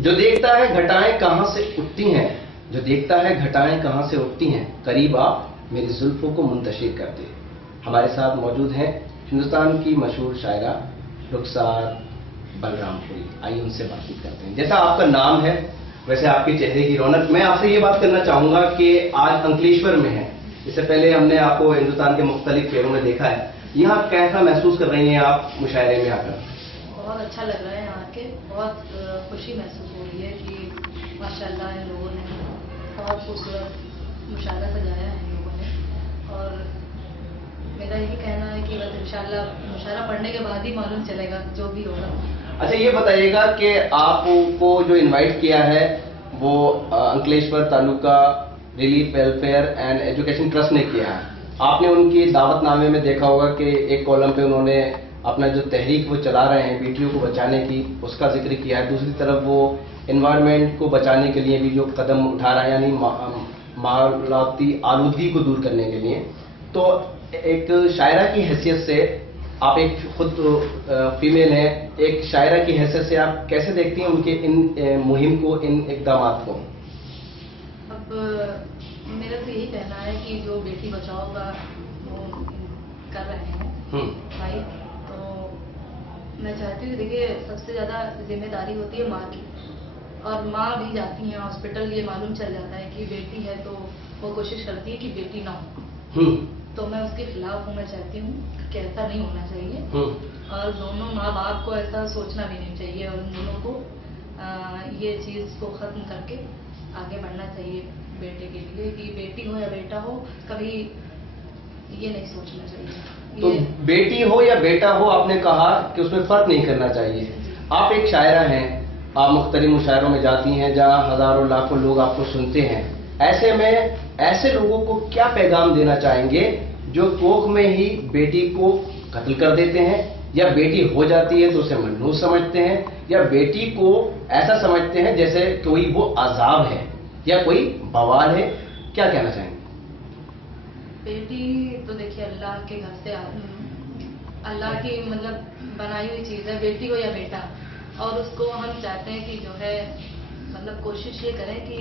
जो देखता है घटाएं कहां से उठती हैं, जो देखता है घटाएं कहां से उठती हैं, करीब आप मेरी जुल्फों को मुंतशिर कर दे। हमारे साथ मौजूद हैं हिंदुस्तान की मशहूर शायरा रुखसार बलरामपुरी। आइए उनसे बातचीत करते हैं। जैसा आपका नाम है वैसे आपके चेहरे की रौनक। मैं आपसे ये बात करना चाहूंगा कि आज अंकलेश्वर में है, इससे पहले हमने आपको हिंदुस्तान के मुख्तलिफ शहरों में देखा है, यहाँ कैसा महसूस कर रही हैं आप मुशायरे में आकर? बहुत अच्छा लग रहा है, यहाँ के बहुत खुशी महसूस हो रही है कि माशाल्लाह इन लोगों ने बहुत खूबसूरत मुशायरा सजाया है इन लोगों ने। और मेरा यही कहना है कि बस इंशाल्लाह मुशायरा पढ़ने के बाद ही मालूम चलेगा जो भी होगा। अच्छा, ये बताइएगा कि आपको जो इनवाइट किया है वो Ankleshwar taluka relief welfare and education trust ने किया है। आपने उनकी दावतनामे में देखा होगा कि एक कॉलम पे उन्होंने अपना जो तहरीक वो चला रहे हैं बेटियों को बचाने की, उसका जिक्र किया है। दूसरी तरफ वो एनवायरनमेंट को बचाने के लिए भी जो कदम उठा रहा है, यानी माहौलियाती आलूदगी को दूर करने के लिए। तो एक शायरा की हैसियत से, आप एक खुद फीमेल हैं, एक शायरा की हैसियत से आप कैसे देखती हैं उनके इन मुहिम को, इन इकदामात को? अब मेरा तो यही कहना है कि जो बेटी बचाओ का वो कर रहे हैं भाई, तो मैं चाहती हूँ, देखिए सबसे ज्यादा जिम्मेदारी होती है माँ की, और माँ भी जाती है हॉस्पिटल, ये मालूम चल जाता है कि बेटी है तो वो कोशिश करती है कि बेटी ना हो। तो मैं उसके खिलाफ हूँ। मैं चाहती हूँ कि ऐसा नहीं होना चाहिए, और दोनों माँ बाप को ऐसा सोचना भी नहीं चाहिए, और उन दोनों को ये चीज को खत्म करके आगे बढ़ना चाहिए बेटे के लिए, कि बेटी हो या बेटा हो, कभी ये नहीं सोचना चाहिए। तो बेटी हो या बेटा हो, आपने कहा कि उसमें फर्क नहीं करना चाहिए। आप एक शायरा हैं, आप मुख्तलिफ मुशायरों में जाती हैं जहां हजारों लाखों लोग आपको सुनते हैं। ऐसे में ऐसे लोगों को क्या पैगाम देना चाहेंगे जो कोख में ही बेटी को कत्ल कर देते हैं, या बेटी हो जाती है तो उसे मनहूस समझते हैं, या बेटी को ऐसा समझते हैं जैसे कोई वो अजाब है या कोई बवाल है? क्या कहना चाहेंगे? बेटी तो देखिए अल्लाह के घर से अल्लाह की मतलब बनाई हुई चीज है, बेटी हो या बेटा। और उसको हम चाहते हैं कि जो है मतलब कोशिश ये करें कि